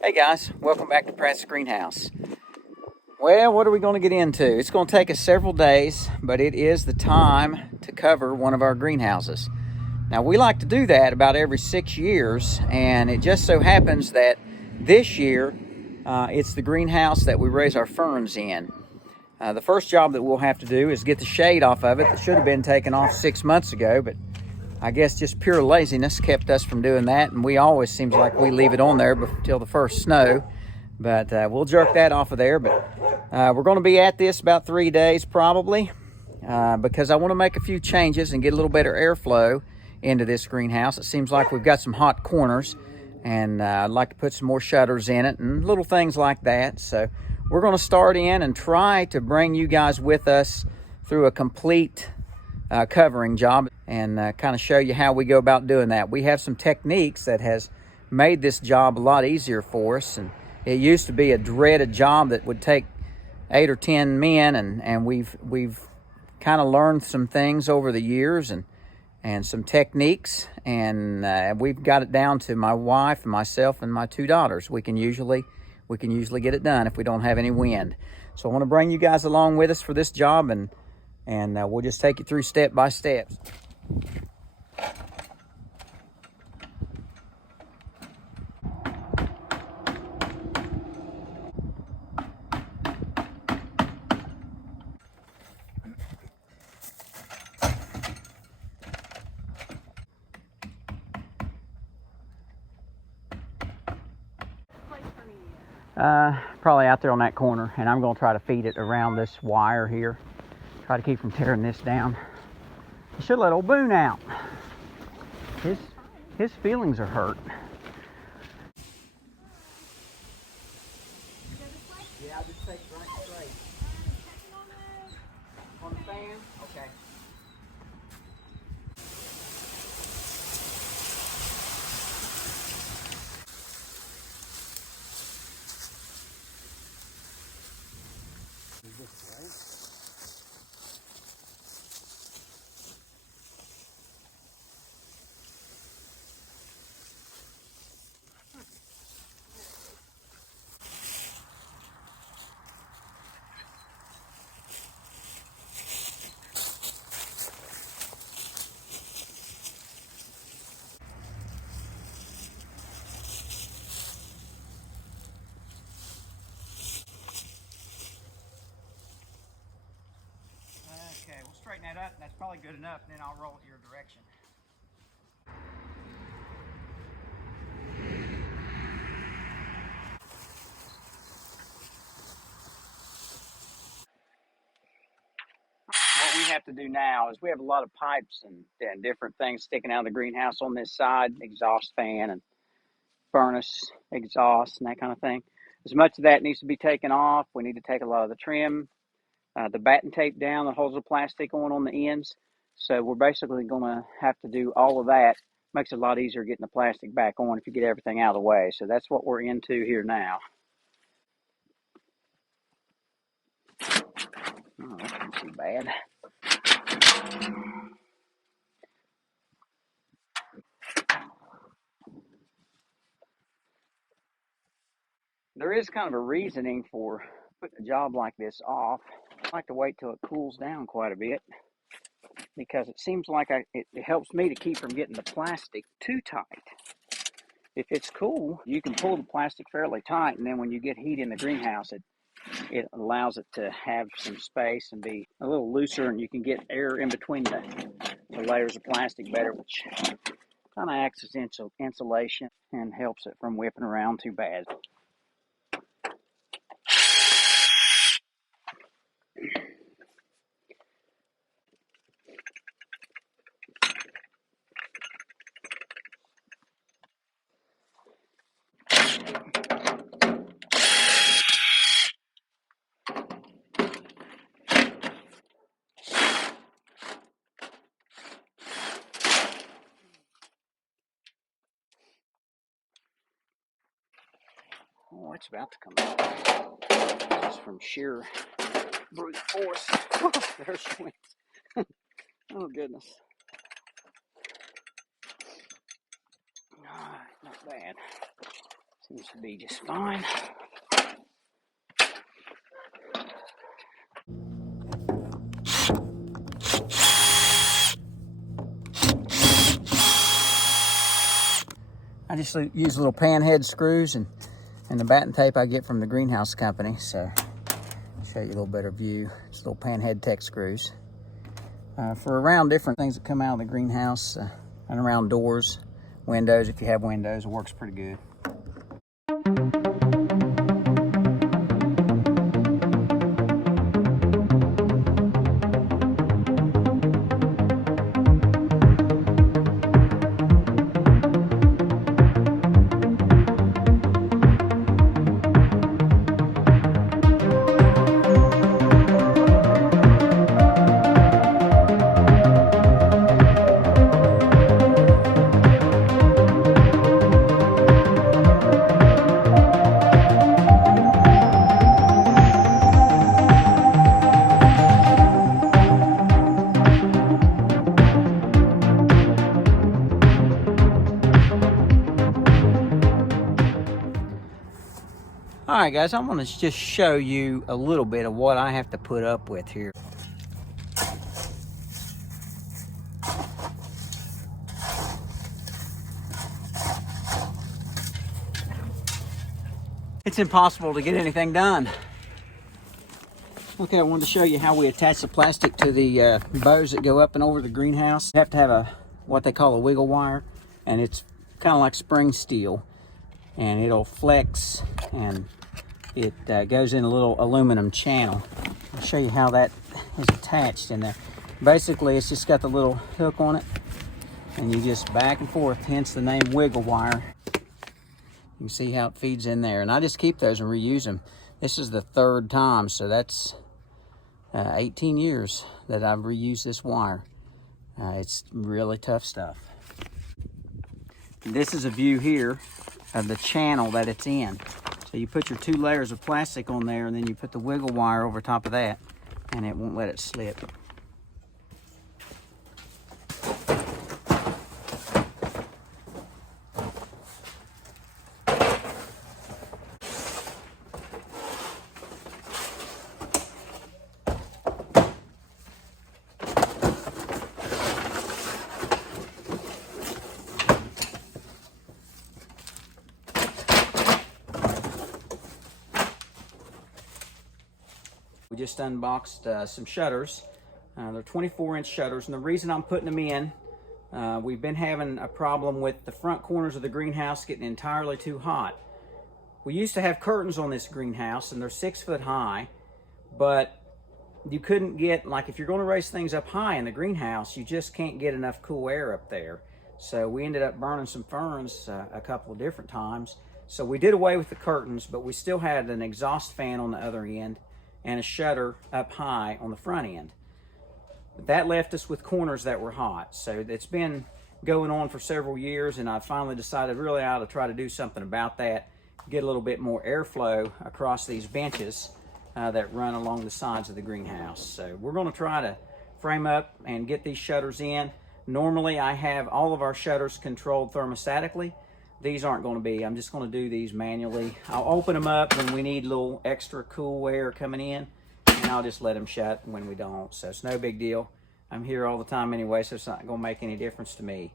Hey guys, welcome back to Pratt's Greenhouse. Well, what are we going to get into? It's going to take us several days, but it is the time to cover one of our greenhouses. Now, we like to do that about every 6 years, and it just so happens that this year it's the greenhouse that we raise our ferns in. The first job that we'll have to do is get the shade off of it that should have been taken off 6 months ago, but I guess just pure laziness kept us from doing that, and we always seems like we leave it on there until the first snow. But we'll jerk that off of there. But we're going to be at this about 3 days probably because I want to make a few changes and get a little better airflow into this greenhouse. It seems like we've got some hot corners, and I'd like to put some more shutters in it and little things like that. So we're going to start in and try to bring you guys with us through a complete covering job and kind of show you how we go about doing that. We have some techniques that has made this job a lot easier for us, and it used to be a dreaded job that would take 8 or 10 men, and we've kind of learned some things over the years and some techniques, and we've got it down to my wife and myself and my 2 daughters. We can usually get it done if we don't have any wind. So I want to bring you guys along with us for this job, and we'll just take you through step by step. Probably out there on that corner, and I'm going to try to feed it around this wire here. Try to keep from tearing this down. I should let old Boone out. His feelings are hurt. Yeah, I'll just take right straight. On the fan? Okay. This way. Okay, we'll straighten that up, and that's probably good enough, and then I'll roll it your direction. What we have to do now is we have a lot of pipes and different things sticking out of the greenhouse on this side, exhaust fan and furnace exhaust and that kind of thing. As much of that needs to be taken off. We need to take a lot of the trim, the batting tape down that holds the plastic on the ends. So we're basically going to have to do all of that. Makes it a lot easier getting the plastic back on if you get everything out of the way. So that's what we're into here now. Oh, that's not too bad. There is kind of a reasoning for putting a job like this off. I like to wait till it cools down quite a bit because it seems like it helps me to keep from getting the plastic too tight. If it's cool, you can pull the plastic fairly tight, and then when you get heat in the greenhouse, it allows it to have some space and be a little looser, and you can get air in between the layers of plastic better, which kind of acts as insulation and helps it from whipping around too bad. Oh, it's about to come out. Just from sheer brute force. There's she went. Oh, goodness. Not bad. Seems to be just fine. I just use little pan head screws and the batting tape I get from the greenhouse company. So I'll show you a little better view. It's little pan head tech screws. For around different things that come out of the greenhouse and around doors, windows, if you have windows, it works pretty good. All right, guys, I'm gonna just show you a little bit of what I have to put up with here. It's impossible to get anything done. Okay, I wanted to show you how we attach the plastic to the bows that go up and over the greenhouse. You have to have what they call a wiggle wire, and it's kind of like spring steel, and it'll flex and it goes in a little aluminum channel. I'll show you how that is attached in there. Basically, it's just got the little hook on it, and you just back and forth, hence the name wiggle wire. You can see how it feeds in there, and I just keep those and reuse them. This is the third time, so that's 18 years that I've reused this wire. It's really tough stuff. This is a view here of the channel that it's in. So you put your 2 layers of plastic on there, and then you put the wiggle wire over top of that, and it won't let it slip. We just unboxed some shutters. They're 24-inch shutters, and the reason I'm putting them in, we've been having a problem with the front corners of the greenhouse getting entirely too hot. We used to have curtains on this greenhouse, and they're 6 foot high, but you couldn't get, like, if you're going to raise things up high in the greenhouse, you just can't get enough cool air up there. So we ended up burning some ferns a couple of different times. So we did away with the curtains, but we still had an exhaust fan on the other end and a shutter up high on the front end. That left us with corners that were hot. So it's been going on for several years, and I finally decided really I ought to try to do something about that, get a little bit more airflow across these benches that run along the sides of the greenhouse. So we're going to try to frame up and get these shutters in. Normally I have all of our shutters controlled thermostatically. These aren't going to be. I'm just going to do these manually. I'll open them up when we need a little extra cool air coming in, and I'll just let them shut when we don't. So it's no big deal. I'm here all the time anyway, so it's not going to make any difference to me.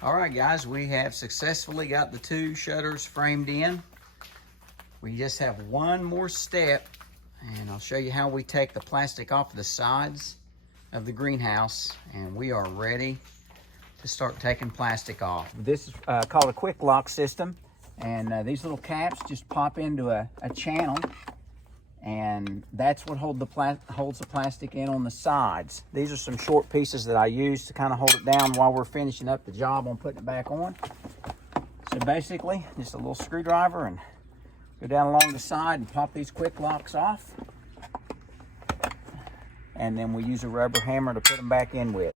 All right, guys, we have successfully got the 2 shutters framed in. We just have one more step, and I'll show you how we take the plastic off the sides of the greenhouse, and we are ready to start taking plastic off. This is called a quick lock system, and these little caps just pop into a channel, and that's what holds the plastic in on the sides. These are some short pieces that I use to kind of hold it down while we're finishing up the job on putting it back on. So basically, just a little screwdriver and go down along the side and pop these quick locks off. And then we use a rubber hammer to put them back in with.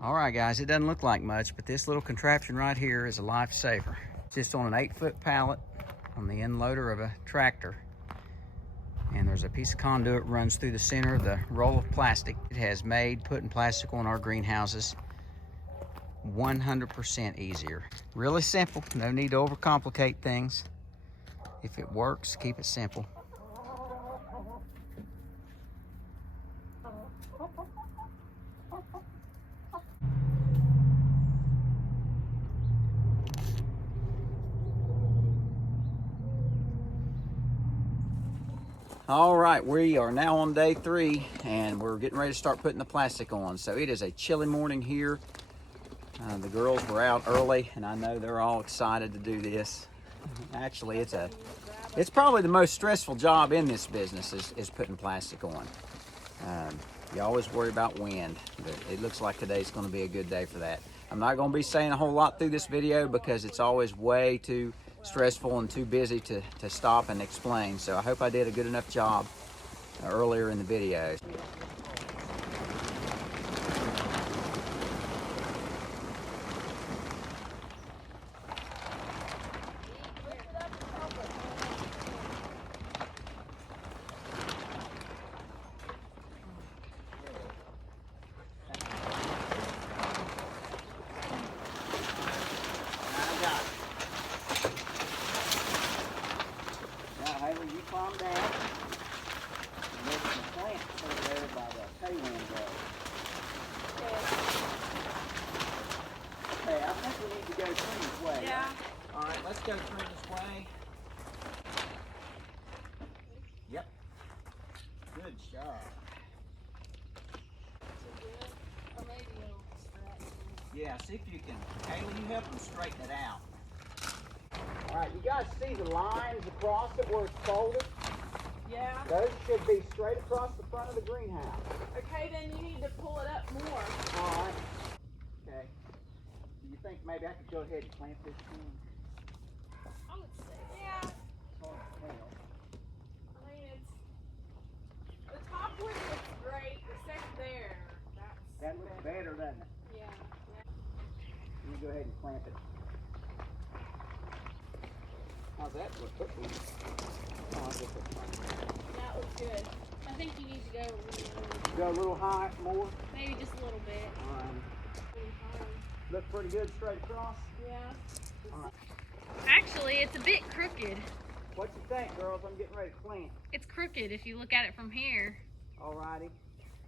All right, guys, it doesn't look like much, but this little contraption right here is a lifesaver. It's just on an 8-foot pallet on the end loader of a tractor. And there's a piece of conduit runs through the center of the roll of plastic. It has made putting plastic on our greenhouses 100% easier. Really simple, no need to overcomplicate things. If it works, keep it simple. All right, we are now on day 3, and we're getting ready to start putting the plastic on. So it is a chilly morning here. The girls were out early, and I know they're all excited to do this. Actually, it's probably the most stressful job in this business is putting plastic on. You always worry about wind, but it looks like today's going to be a good day for that. I'm not going to be saying a whole lot through this video because it's always way too stressful and too busy to stop and explain. So I hope I did a good enough job earlier in the video. Calm down. And there's some plants over there by the tailwind road. Okay, I think we need to go through this way. Yeah. Right? All right, let's go through this way. Yep. Good job. Or maybe you'll stretch. Yeah, see if you can. Kayla, you help them straighten it out. All right, you guys see the lines across it where it's folded? Yeah. Those should be straight across the front of the greenhouse. Okay, then you need to pull it up more. All right. Okay. Do you think maybe I could go ahead and plant this in? I would How's that look? Oh, I guess that's fine. That looks good. I think you need to go Go a little high, more. maybe just a little bit. All right. Pretty hard. Look pretty good straight across. Yeah. All right. Actually, it's a bit crooked. What you think, girls? I'm getting ready to plant. It's crooked if you look at it from here. All righty.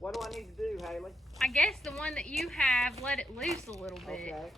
What do I need to do, Haley? I guess the one that you have, let it loose a little bit. Okay.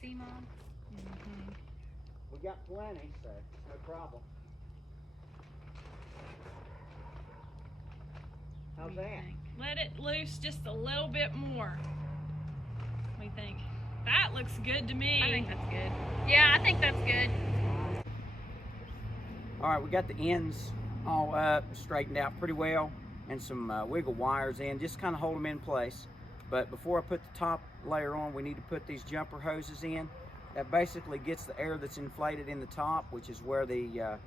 See, Mom? Mm-hmm. We got plenty, so no problem. How's that? Let it loose just a little bit more. What do you think? That looks good to me. I think that's good. Yeah, I think that's good. All right, we got the ends all up, straightened out pretty well, and some wiggle wires in, just kind of hold them in place. But before I put the top layer on, we need to put these jumper hoses in. That basically gets the air that's inflated in the top, which is where the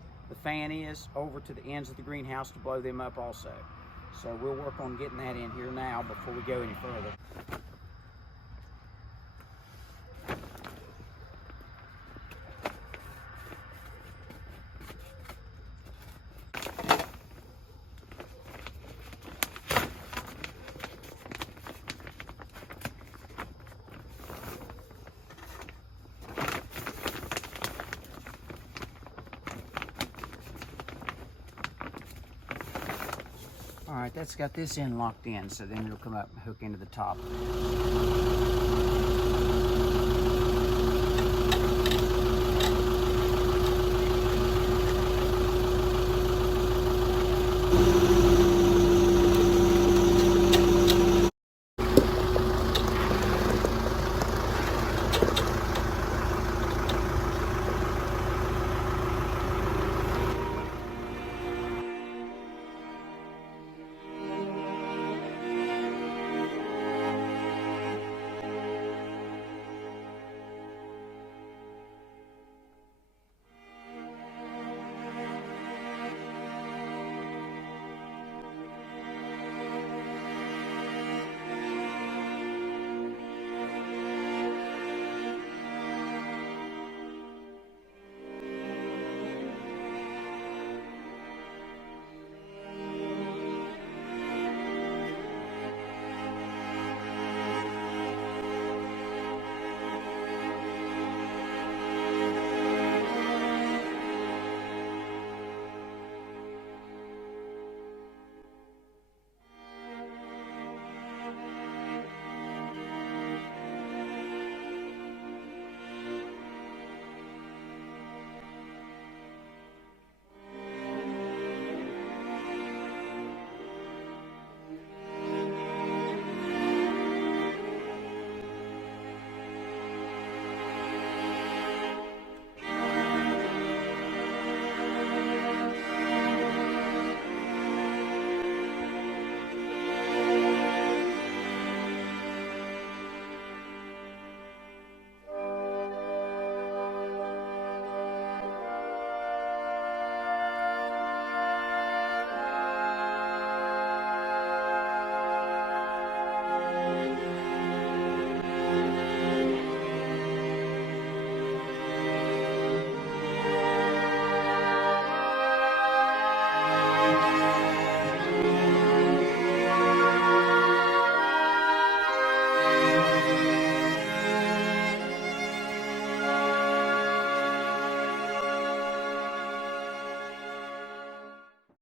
fan is, over to the ends of the greenhouse to blow them up also. So we'll work on getting that in here now before we go any further. All right, that's got this end locked in, so then it'll come up and hook into the top.